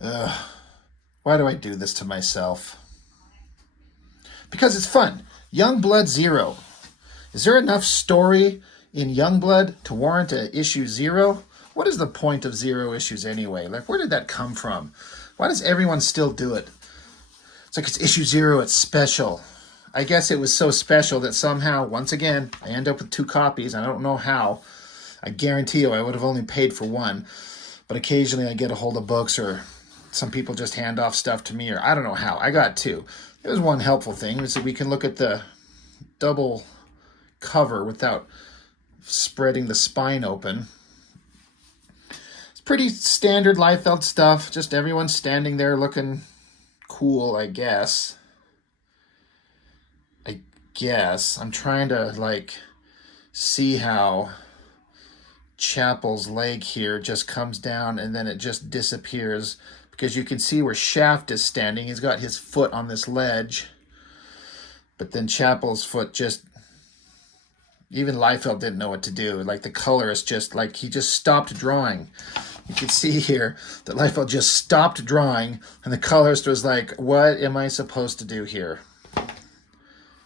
Ugh, why do I do this to myself? Because it's fun. YoungBlood Zero. Is there enough story in YoungBlood to warrant a issue 0? What is the point of 0 issues anyway? Like, where did that come from? Why does everyone still do it? It's like it's issue 0, it's special. I guess it was so special that somehow, once again, I end up with 2 copies. I don't know how. I guarantee you I would have only paid for 1. But occasionally I get a hold of books, or some people just hand off stuff to me, or I don't know how. I got 2. It was one helpful thing, is that we can look at the double cover without spreading the spine open. It's pretty standard Liefeld stuff. Just everyone standing there looking cool, I guess. I'm trying to, like, see how Chapel's leg here just comes down and then it just disappears, because you can see where Shaft is standing. He's got his foot on this ledge, but then Chapel's foot just, even Liefeld didn't know what to do. Like, the colorist just, like, he just stopped drawing. You can see here that Liefeld just stopped drawing, and the colorist was like, what am I supposed to do here?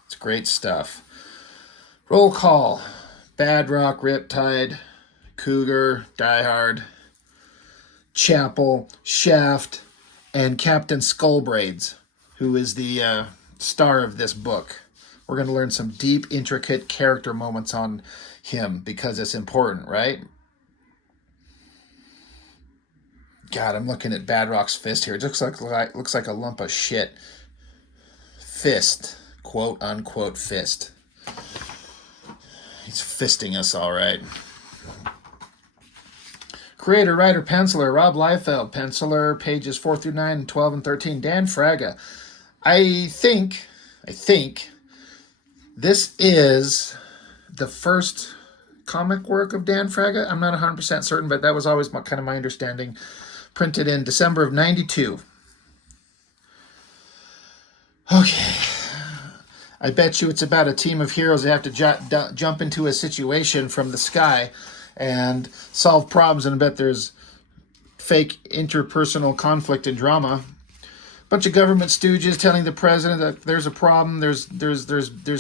It's great stuff. Roll call. Bad Rock, Riptide, Cougar, Die Hard, Chapel, Shaft, and Captain Skull-Braids, who is the star of this book. We're going to learn some deep, intricate character moments on him because it's important, right? God, I'm looking at Bad Rock's fist here. It looks like a lump of shit. Fist. Quote, unquote, fist. He's fisting us, all right. Creator, writer, penciler, Rob Liefeld. Penciler, pages 4 through 9, and 12 and 13. Dan Fraga. I think this is the first comic work of Dan Fraga. I'm not 100% certain, but that was always kind of my understanding. Printed in December of 92. Okay. I bet you it's about a team of heroes that have to jump into a situation from the sky and solve problems, and I bet there's fake interpersonal conflict and drama. Bunch of government stooges telling the president that there's a problem, there's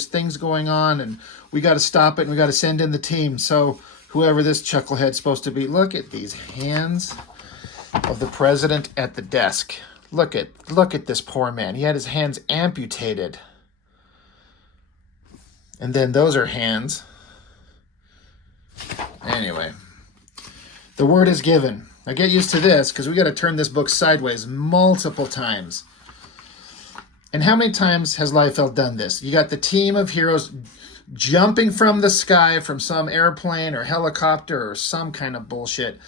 things going on, and we got to stop it, and we got to send in the team. So whoever this chucklehead's supposed to be, look at these hands of the president at the desk. Look at this poor man. He had his hands amputated. And then those are hands. Anyway, the word is given. Now get used to this, because we got to turn this book sideways multiple times. And how many times has Liefeld done this? You got the team of heroes jumping from the sky, from some airplane or helicopter or some kind of bullshit,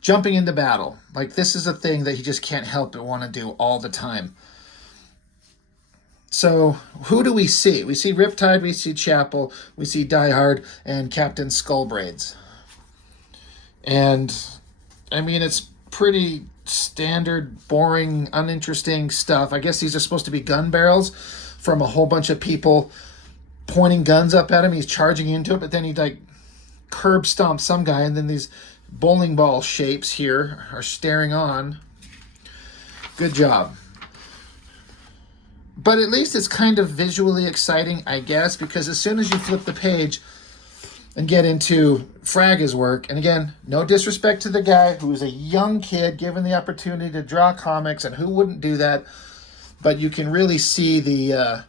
jumping into battle. Like, this is a thing that he just can't help but want to do all the time. So who do we see? We see Riptide, we see Chapel, we see Die Hard, and Captain Skull-Braids. And, I mean, it's pretty standard, boring, uninteresting stuff. I guess these are supposed to be gun barrels from a whole bunch of people pointing guns up at him. He's charging into it, but then he, like, curb stomps some guy, and then these bowling ball shapes here are staring on. Good job. But at least it's kind of visually exciting, I guess, because as soon as you flip the page and get into Fraga's work, and again, no disrespect to the guy who was a young kid given the opportunity to draw comics, and who wouldn't do that, but you can really see the,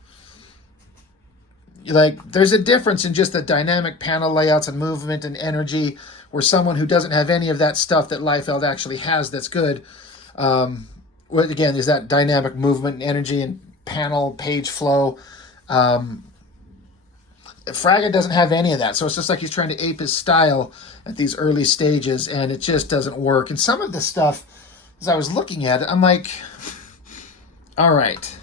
there's a difference in just the dynamic panel layouts and movement and energy, where someone who doesn't have any of that stuff that Liefeld actually has that's good, again, is that dynamic movement and energy and panel page flow. Fraga doesn't have any of that, so it's just like he's trying to ape his style at these early stages, and it just doesn't work. And some of the stuff, as I was looking at it, I'm like, all right,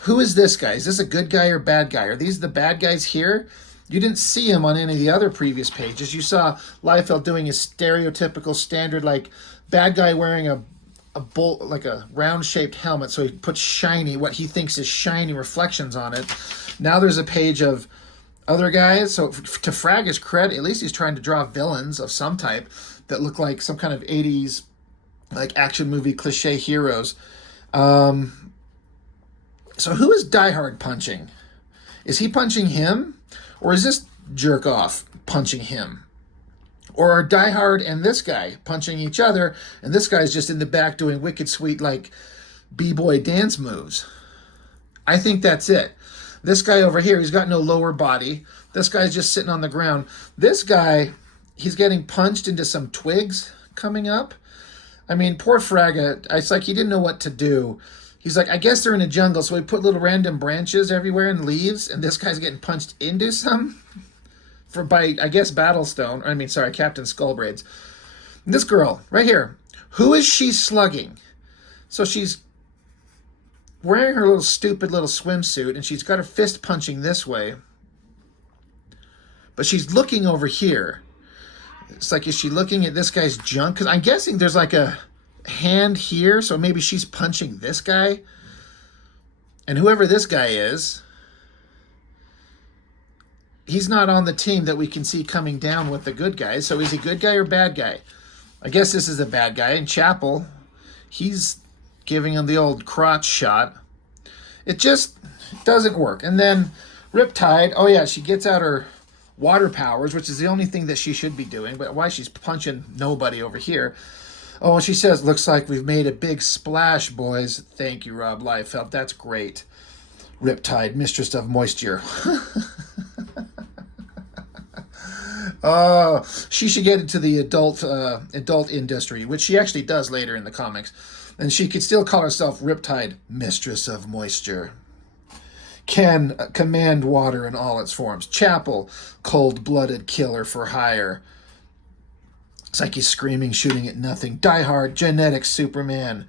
who is this guy? Is this a good guy or bad guy? Are these the bad guys here? You didn't see him on any of the other previous pages. You saw Liefeld doing his stereotypical standard, like, bad guy wearing a round-shaped helmet, so he puts shiny, what he thinks is shiny reflections on it. Now there's a page of other guys. So to Fraga's credit, at least he's trying to draw villains of some type that look like some kind of 80s like action movie cliche heroes. So who is Die Hard punching? Is he punching him? Or is this jerk off punching him? Or are Die Hard and this guy punching each other, and this guy's just in the back doing wicked sweet, like, b-boy dance moves? I think that's it. This guy over here, he's got no lower body. This guy's just sitting on the ground. This guy, he's getting punched into some twigs coming up. I mean, poor Fraga, it's like he didn't know what to do. He's like, I guess they're in a jungle, so he put little random branches everywhere and leaves, and this guy's getting punched into some by, I guess, Captain Skull-braids. And this girl, right here, who is she slugging? So she's wearing her little stupid little swimsuit, and she's got her fist punching this way. But she's looking over here. It's like, is she looking at this guy's junk? Because I'm guessing there's like a hand here, so maybe she's punching this guy. And whoever this guy is, he's not on the team that we can see coming down with the good guys. So is he good guy or bad guy? I guess this is a bad guy. And Chapel, he's giving him the old crotch shot. It just doesn't work. And then Riptide, oh yeah, she gets out her water powers, which is the only thing that she should be doing. But why she's punching nobody over here? Oh, she says, looks like we've made a big splash, boys. Thank you, Rob Liefeld. That's great. Riptide, mistress of moisture. Oh, she should get into the adult industry, which she actually does later in the comics. And she could still call herself Riptide, mistress of moisture. Can command water in all its forms. Chapel, cold-blooded killer for hire. It's like he's screaming, shooting at nothing. Die Hard, genetic Superman,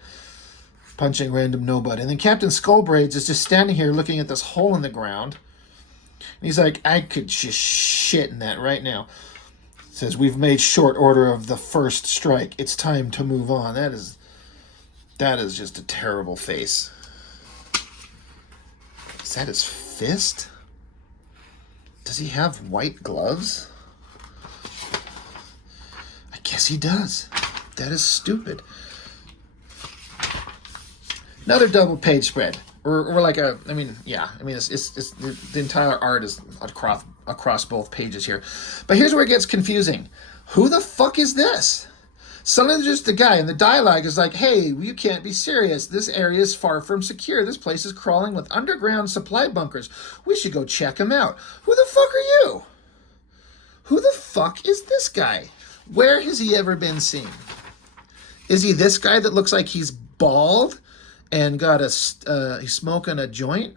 punching random nobody. And then Captain Skull-braids is just standing here looking at this hole in the ground. And he's like, I could just shit in that right now. Says, we've made short order of the first strike. It's time to move on. That is just a terrible face. Is that his fist? Does he have white gloves? I guess he does. That is stupid. Another double page spread. Or like a, it's the entire art is across both pages here. But here's where it gets confusing. Who the fuck is this? Suddenly there's just a guy, and the dialogue is like, hey, you can't be serious. This area is far from secure. This place is crawling with underground supply bunkers. We should go check them out. Who the fuck are you? Who the fuck is this guy? Where has he ever been seen? Is he this guy that looks like he's bald and got he's smoking a joint?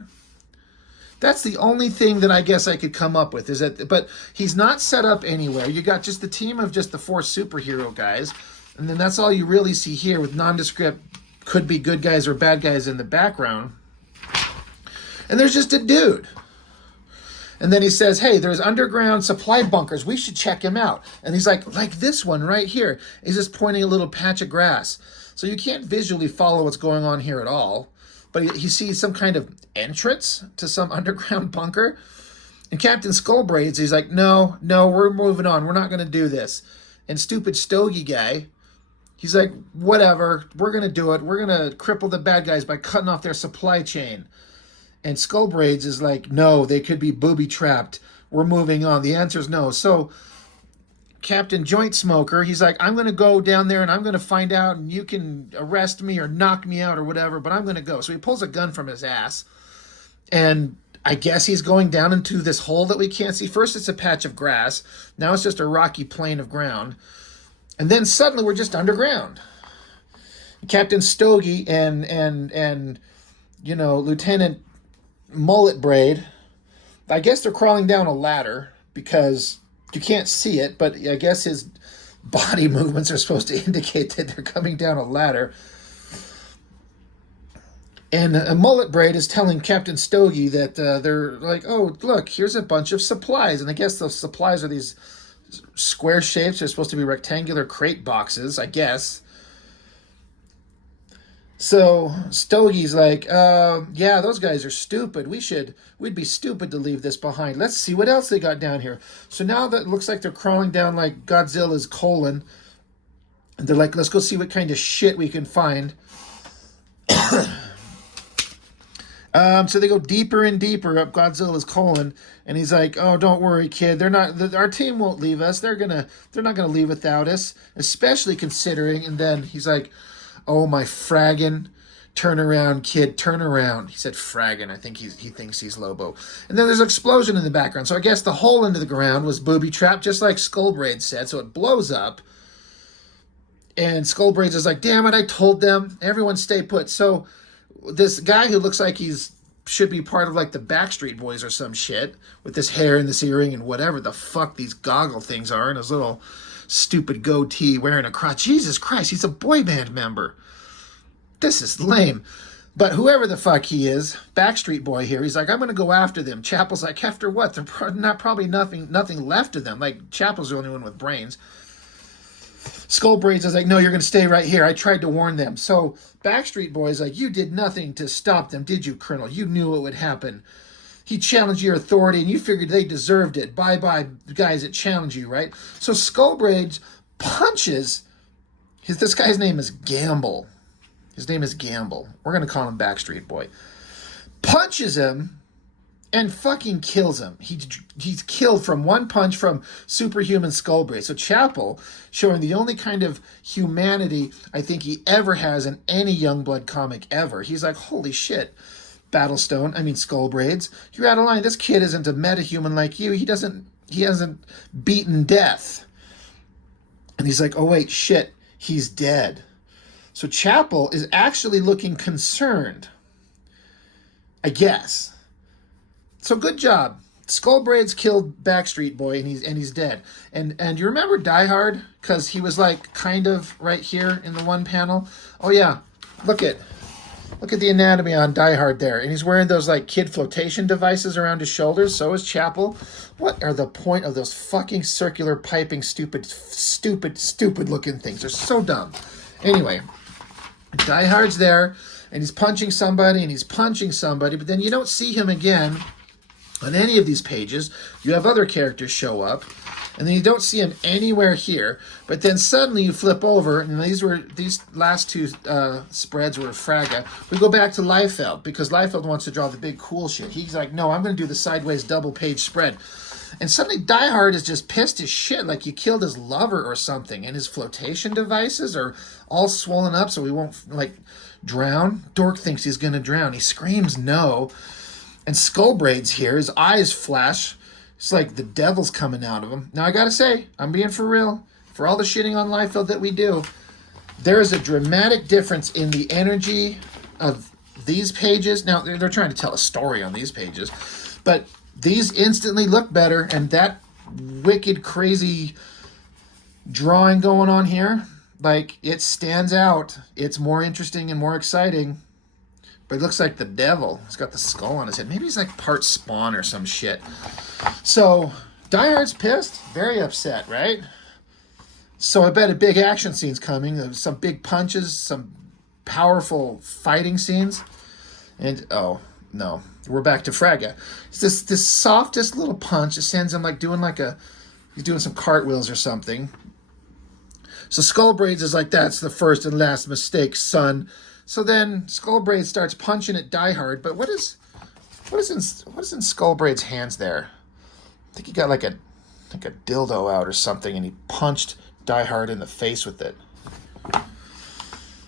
That's the only thing that I guess I could come up with, is that, but he's not set up anywhere. You got just the team of just the 4 superhero guys, and then that's all you really see here with nondescript, could be good guys or bad guys in the background. And there's just a dude. And then he says, hey, there's underground supply bunkers. We should check him out. And he's like this one right here. He's just pointing a little patch of grass. So you can't visually follow what's going on here at all. But he sees some kind of entrance to some underground bunker. And Captain Skull-braids, he's like, no, we're moving on. We're not going to do this. And stupid Stogie guy, he's like, whatever, we're going to do it. We're going to cripple the bad guys by cutting off their supply chain. And Skull-braids is like, no, they could be booby-trapped. We're moving on. The answer is no. So Captain Joint Smoker, he's like, I'm going to go down there and I'm going to find out, and you can arrest me or knock me out or whatever, but I'm going to go. So he pulls a gun from his ass, and I guess he's going down into this hole that we can't see. First it's a patch of grass. Now it's just a rocky plain of ground. And then suddenly we're just underground. Captain Stogie and Lieutenant Mullet Braid, I guess they're crawling down a ladder because you can't see it, but I guess his body movements are supposed to indicate that they're coming down a ladder. And a Mullet Braid is telling Captain Stogie that they're like, oh, look, here's a bunch of supplies. And I guess those supplies are these square shapes. They're supposed to be rectangular crate boxes, I guess. So Stogie's like, yeah, those guys are stupid. We'd be stupid to leave this behind. Let's see what else they got down here. So now that looks like they're crawling down like Godzilla's colon. And they're like, let's go see what kind of shit we can find. So they go deeper and deeper up Godzilla's colon, and he's like, "Oh, don't worry, kid. Our team won't leave us. They're not gonna leave without us, especially considering." And then he's like, "Oh my fraggin', turn around, kid, turn around." He said fraggin'. I think he thinks he's Lobo. And then there's an explosion in the background. So I guess the hole into the ground was booby trapped, just like skull-braids said. So it blows up, and skull-braids is like, "Damn it, I told them. Everyone stay put." So this guy who looks like should be part of like the Backstreet Boys or some shit, with this hair and this earring and whatever the fuck these goggle things are, and his little stupid goatee wearing a crotch. Jesus Christ, he's a boy band member. This is lame. But whoever the fuck he is, Backstreet Boy here, he's like, "I'm going to go after them." Chapel's like, "After what? There's probably nothing left of them." Like, Chapel's the only one with brains. Skull-braids is like, "No, you're going to stay right here. I tried to warn them." So Backstreet Boys like, "You did nothing to stop them, did you, Colonel? You knew it would happen. He challenged your authority, and you figured they deserved it. Bye-bye, guys that challenge you, right?" So Skull-braids punches this guy's name is Gamble. His name is Gamble. We're going to call him Backstreet Boy. Punches him and fucking kills him. He's killed from one punch from superhuman Skull-braids. So Chapel, showing the only kind of humanity I think he ever has in any YoungBlood comic ever. He's like, "Holy shit, Skull-braids, you're out of line. This kid isn't a metahuman like you. He hasn't beaten death." And he's like, "Oh wait, shit, he's dead." So Chapel is actually looking concerned, I guess. So good job. Skull-braids killed Backstreet Boy, and he's dead. And you remember Die Hard? Because he was like kind of right here in the one panel. Oh yeah, look at the anatomy on Die Hard there. And he's wearing those like kid flotation devices around his shoulders. So is Chapel. What are the point of those fucking circular piping stupid looking things? They're so dumb. Anyway, Die Hard's there, and he's punching somebody, but then you don't see him again on any of these pages. You have other characters show up, and then you don't see him anywhere here. But then suddenly you flip over, and these last two spreads were Fraga. We go back to Liefeld, because Liefeld wants to draw the big cool shit. He's like, "No, I'm going to do the sideways double page spread." And suddenly Die Hard is just pissed as shit, like you killed his lover or something, and his flotation devices are all swollen up so he won't like drown. Dork thinks he's going to drown. He screams no. And Skull-braids here, his eyes flash. It's like the devil's coming out of him. Now, I gotta say, I'm being for real. For all the shitting on Liefeld that we do, there is a dramatic difference in the energy of these pages. Now, they're trying to tell a story on these pages, but these instantly look better, and that wicked, crazy drawing going on here, like, it stands out. It's more interesting and more exciting. But it looks like the devil. He's got the skull on his head. Maybe he's like part Spawn or some shit. So, Die Hard's pissed. Very upset, right? So I bet a big action scene's coming. Some big punches, some powerful fighting scenes. And, oh, no. We're back to Fraga. It's this softest little punch. It sends him like he's doing some cartwheels or something. So Skull-braids is like, "That's the first and last mistake, son." So then Skull-braids starts punching at Die Hard, but what is in Skull-braids' hands there? I think he got like a dildo out or something, and he punched Die Hard in the face with it.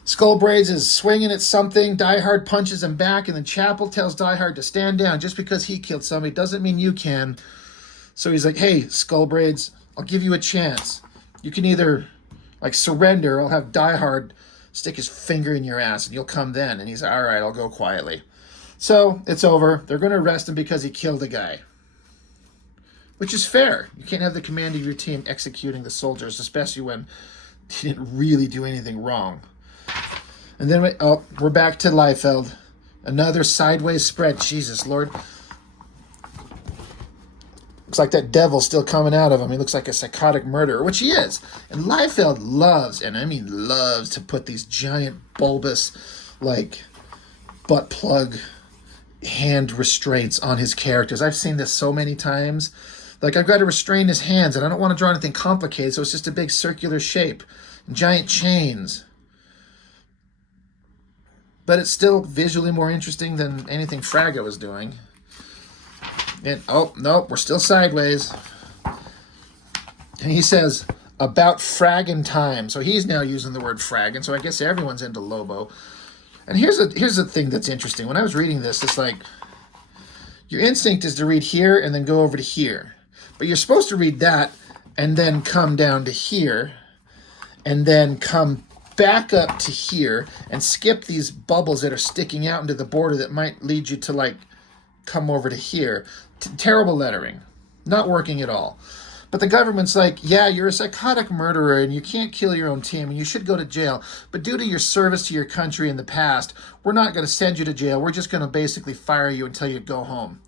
Skull-braids is swinging at something. Die Hard punches him back, and then Chapel tells Die Hard to stand down. Just because he killed somebody doesn't mean you can. So he's like, "Hey, Skull-braids, I'll give you a chance. You can either like surrender, or I'll have Die Hard stick his finger in your ass, and you'll come then." And he's like, "All right, I'll go quietly." So it's over. They're going to arrest him because he killed a guy, which is fair. You can't have the command of your team executing the soldiers, especially when he didn't really do anything wrong. And then we're back to Liefeld. Another sideways spread. Jesus, Lord. Looks like that devil's still coming out of him. He looks like a psychotic murderer, which he is. And Liefeld loves, and I mean loves, to put these giant bulbous, like, butt plug hand restraints on his characters. I've seen this so many times. Like, I've got to restrain his hands, and I don't want to draw anything complicated, so it's just a big circular shape. giant chains. But it's still visually more interesting than anything Fraga was doing. And, oh, nope, we're still sideways. And he says, about fragging time. So he's now using the word fragging, so I guess everyone's into Lobo. And here's the thing that's interesting. When I was reading this, it's like, your instinct is to read here and then go over to here. But you're supposed to read that and then come down to here and then come back up to here and skip these bubbles that are sticking out into the border that might lead you to, like, come over to here. Terrible lettering. Not working at all. But the government's like, yeah, you're a psychotic murderer and you can't kill your own team and you should go to jail. But due to your service to your country in the past, we're not going to send you to jail. We're just going to basically fire you until you go home.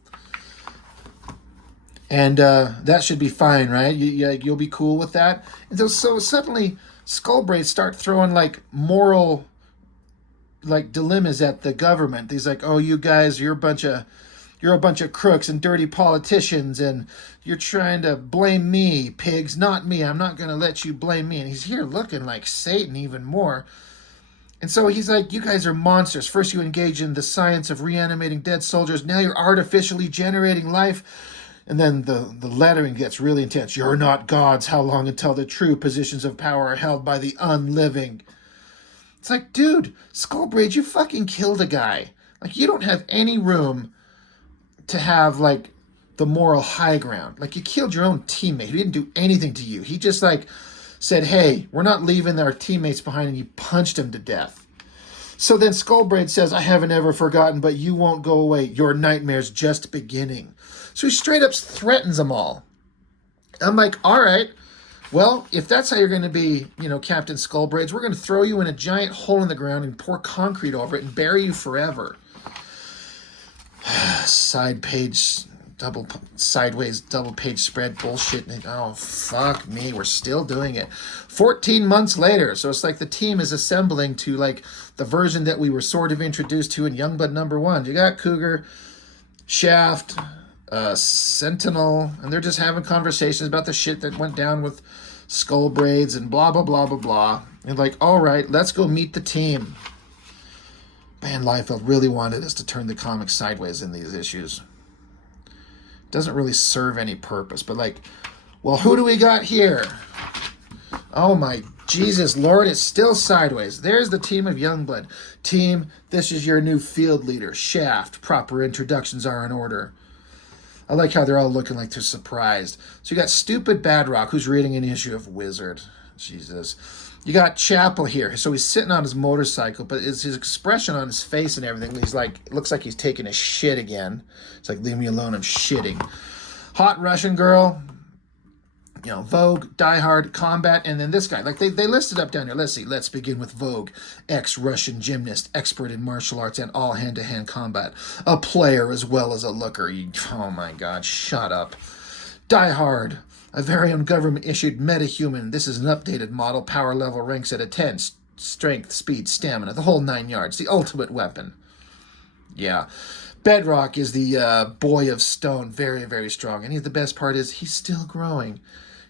And that should be fine, right? You'll be cool with that. And so suddenly, skull-braids start throwing, like, moral, like, dilemmas at the government. He's like, oh, you guys, you're a bunch of crooks and dirty politicians, and you're trying to blame me, pigs, not me. I'm not going to let you blame me. And he's here looking like Satan even more. And so he's like, you guys are monsters. First you engage in the science of reanimating dead soldiers. Now you're artificially generating life. And then the lettering gets really intense. You're not gods. How long until the true positions of power are held by the unliving? It's like, dude, skull-braids, you fucking killed a guy. Like, you don't have any room to have, like, the moral high ground. Like, you killed your own teammate. He didn't do anything to you. He just, like, said, hey, we're not leaving our teammates behind, and you punched him to death. So then skull-braids says, I haven't ever forgotten, but you won't go away. Your nightmare's just beginning. So he straight up threatens them all. I'm like, all right, well, if that's how you're going to be, Captain Skull-braids, we're going to throw you in a giant hole in the ground and pour concrete over it and bury you forever. Sideways double page spread bullshit. Oh, fuck me. We're still doing it. 14 months later. So it's like the team is assembling to, like, the version that we were sort of introduced to in YoungBlood #1. You got Cougar, Shaft, Sentinel, and they're just having conversations about the shit that went down with skull-braids and blah, blah, blah, blah, blah. And like, all right, let's go meet the team. Man, Liefeld really wanted us to turn the comic sideways in these issues. Doesn't really serve any purpose, but like, well, who do we got here? Oh my Jesus Lord, it's still sideways. There's the team of YoungBlood. Team, this is your new field leader, Shaft. Proper introductions are in order. I like how they're all looking like they're surprised. So you got stupid Badrock, who's reading an issue of Wizard. Jesus. You got Chapel here. So he's sitting on his motorcycle, but it's his expression on his face and everything. He's like, it looks like he's taking a shit again. It's like, leave me alone, I'm shitting. Hot Russian Girl, Vogue, Die Hard, Combat, and then this guy. Like, they listed up down here. Let's see. Let's begin with Vogue. Ex-Russian gymnast, expert in martial arts and all hand-to-hand combat. A player as well as a looker. Oh my God, shut up. Die Hard. A very own government-issued metahuman. This is an updated model. Power level ranks at a 10. Strength, speed, stamina. The whole 9 yards. The ultimate weapon. Yeah. Bedrock is the boy of stone. Very, very strong. And the best part is he's still growing.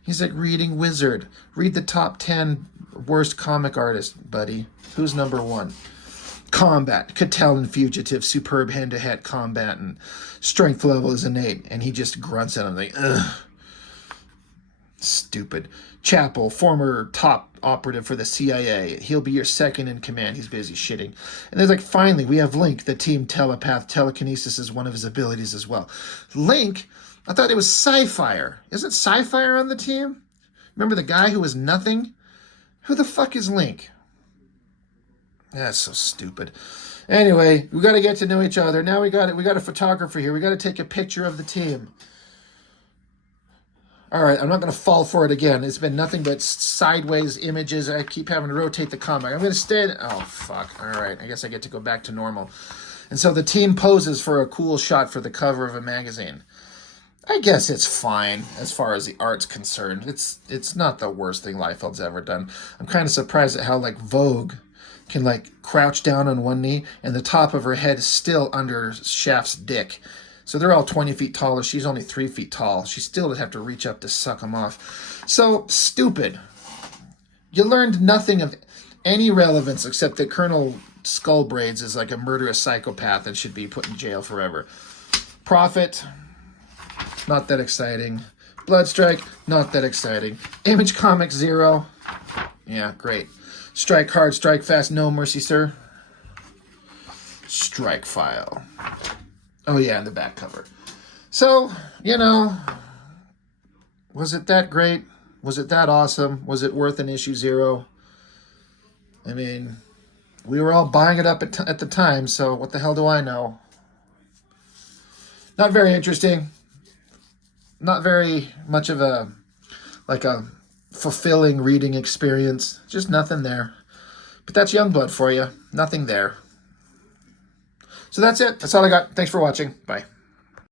He's like reading Wizard. Read the top 10 worst comic artists, buddy. Who's number 1? Combat. Catalan fugitive. Superb hand-to-hand combat. And strength level is an 8. And he just grunts at him like, ugh. Stupid. Chapel, former top operative for the CIA. He'll be your second in command. He's busy shitting. And there's like, finally, we have Link, the team telepath. Telekinesis is one of his abilities as well. Link, I thought it was Sci-Fire. Isn't Sci-Fire on the team? Remember the guy who was nothing? Who the fuck is Link? That's so stupid. Anyway, we got to get to know each other. Now we got a photographer here. We got to take a picture of the team. All right, I'm not going to fall for it again. It's been nothing but sideways images. I keep having to rotate the comic. I'm going to stay... Oh, fuck. All right, I guess I get to go back to normal. And so the team poses for a cool shot for the cover of a magazine. I guess it's fine as far as the art's concerned. It's not the worst thing Liefeld's ever done. I'm kind of surprised at how, like, Vogue can, like, crouch down on one knee and the top of her head is still under Shaft's dick. So they're all 20 feet taller. She's only 3 feet tall. She still would have to reach up to suck them off. So, stupid. You learned nothing of any relevance except that Colonel Skull-Braids is like a murderous psychopath and should be put in jail forever. Prophet, not that exciting. Bloodstrike, not that exciting. Image Comic 0, yeah, great. Strike hard, strike fast, no mercy, sir. Strike file. Oh yeah, and the back cover. So, you know, was it that great? Was it that awesome? Was it worth an issue 0? I mean, we were all buying it up at the time, so what the hell do I know? Not very interesting. Not very much of a fulfilling reading experience. Just nothing there. But that's YoungBlood for you. Nothing there. So that's it. That's all I got. Thanks for watching. Bye.